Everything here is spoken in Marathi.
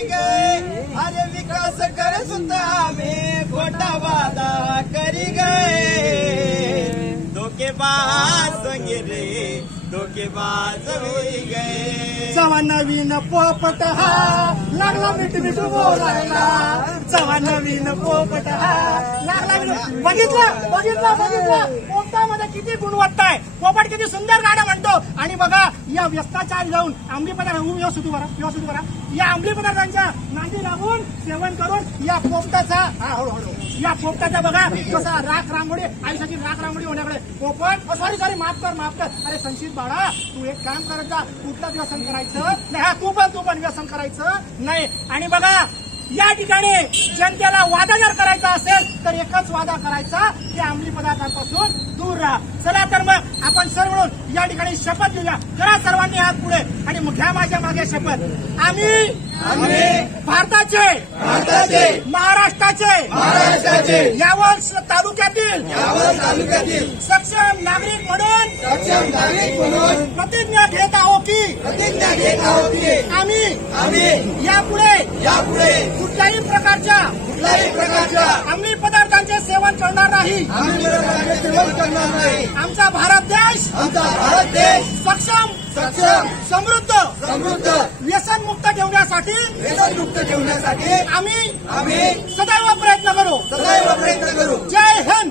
करी गए, अरे विकास कर सुद्धा आम्ही खोटा वादा करी गए, धोकेबाज संगे रे धोकेबाज होई गए। चव्हा नवीन पोपट हा लागला मिठ मिठ बोलायला, चव्हा नवीन पोपट हा लागला बघितलं बघितलं बघितलं पोपटामध्ये किती गुणवत्ता आहे, पोपट किती सुंदर गाणं म्हणतो। आणि बघा या व्यस्ताचार जाऊन अंमली पदार्थ व्यवस्थित करा या अंमली पदार्थांच्या नादी लागून सेवन करून या पोपटाचा हळूहळू या पोपटाचा बघा कसा राख रांगोळी आयुष्याची राख रांगोळी होण्याकडे पोपट सॉरी माफ कर अरे संचित बाळा तू एक काम करत जा, कुठलं व्यसन करायचं नाही, हा तू पण व्यसन करायचं नाही। आणि बघा या ठिकाणी जनतेला वादा जर करायचा असेल तर एकच वादा करायचा की अंमली पदार्थांपासून दूर राहा। चला तर मग आपण सर्व मिळून या ठिकाणी शपथ घेऊया, करा सर्वांनी हात पुढे आणि मग घ्या माझ्या मागे शपथ। आम्ही भारताचे महाराष्ट्राचे यावल तालुक्यातील सक्षम नागरिक म्हणून प्रतिज्ञा घेत आहोत की आम्ही यापुढे कुठल्याही प्रकारच्या अंमली पदार्थांचे सेवन करणार नाही। आमचा भारत देश सक्षम समृद्ध व्यसनमुक्त ठेवण्यासाठी आम्ही सदैव प्रयत्न करू। जय हिंद।